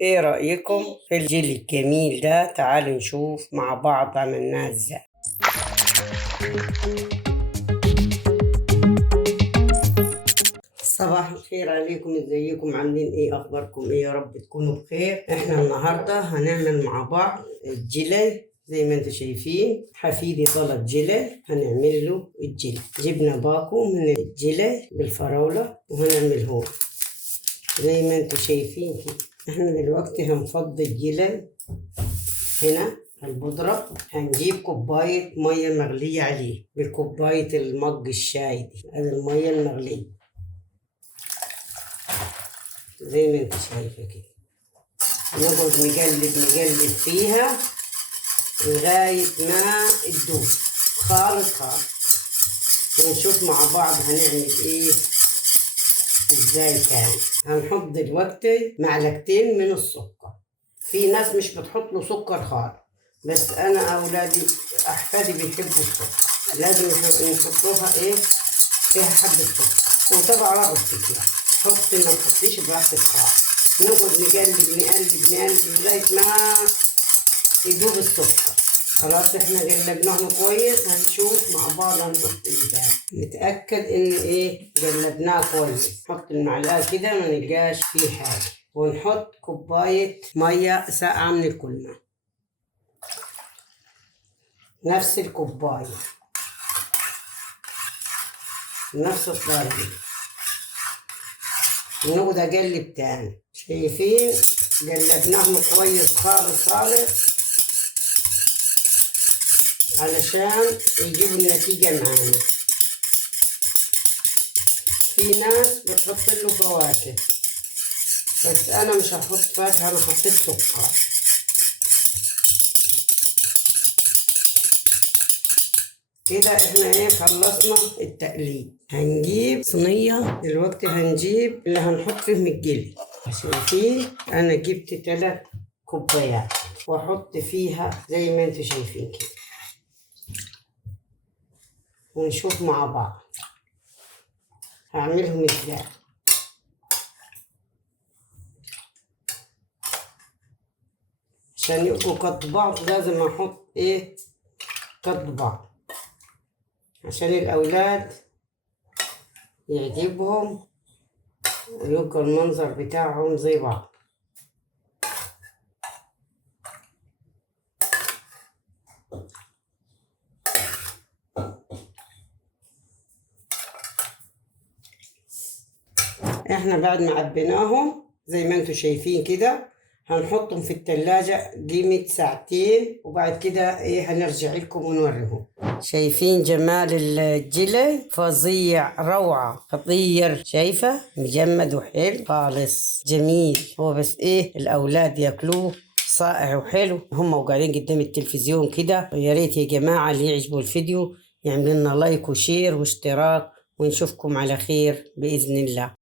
ايه رأيكم في الجيل الجميل ده؟ تعالوا نشوف مع بعض عملناه ازاي. صباح الخير عليكم، ازيكم؟ عاملين ايه؟ اخباركم ايه؟ يا رب تكونوا بخير. احنا النهارده هنعمل مع بعض الجيلي زي ما انتم شايفين. حفيدي طلب جيلي، هنعمل له الجيلي. جبنا باكو من الجيلي بالفراولة وهنعمله زي ما انتم شايفين كده. احنا دلوقتي هنفضي الجيلي هنا البودرة. هنجيب كوباية مية مغلية عليه بالكوباية المج الشاي دي. ادي المية المغلية زي ما انت شايفة كده. نقعد نقلب فيها لغاية ما تدوب خالص خالص، ونشوف مع بعض هنعمل ايه ازاي تاني. هنحط دلوقتي معلقتين من السكر. في ناس مش بتحط له سكر خالص، بس انا اولادي احفادي بيحبوا السكر. لازم نحطوها ايه فيها حبة سكر، وطبعا رغبتك يعني حطي ما تحطيش براحتك خالص. نقعد نقلب لغاية ما يدوب السكر. خلاص احنا قلبناهم كويس. هنشوف مع بعض هنحط ايه تاني، نتأكد ان ايه قلبناه كويس. نحط المعلقة كده ما نلقاش فيه حاجة، ونحط كوباية مية ساقعة من الكولونيل، نفس الكوباية نفس الطريقة. ونقعد اقلب تاني. شايفين قلبناهم كويس خالص علشان يجيبوا النتيجة معانا. في ناس بتحط له فواكه، بس انا مش هحط فاكهة، انا حطيت سكر. كده احنا ايه خلصنا التقليد. هنجيب صينية دلوقتي، هنجيب اللي هنحط فيه الجلي. شايفين انا جبت 3 كوبايات واحط فيها زي ما انتوا شايفين كده، ونشوف مع بعض هعملهم ازاي. عشان يبقوا قد بعض لازم احط ايه قد بعض، عشان الاولاد يعجبهم ويبقى المنظر بتاعهم زي بعض. احنا بعد ما عبيناهم زي ما انتوا شايفين كده، هنحطهم في التلاجة قيمة 2 ساعة، وبعد كده ايه هنرجع لكم ونوريهم. شايفين جمال الجيلي؟ فظيع، روعة، خطير. شايفة مجمد وحلو خالص، جميل. هو بس ايه الاولاد ياكلوه صائع وحلو هم وقاعدين قدام التلفزيون كده. يا ريت يا جماعة اللي يعجبوا الفيديو يعمل لنا لايك وشير واشتراك، ونشوفكم على خير بإذن الله.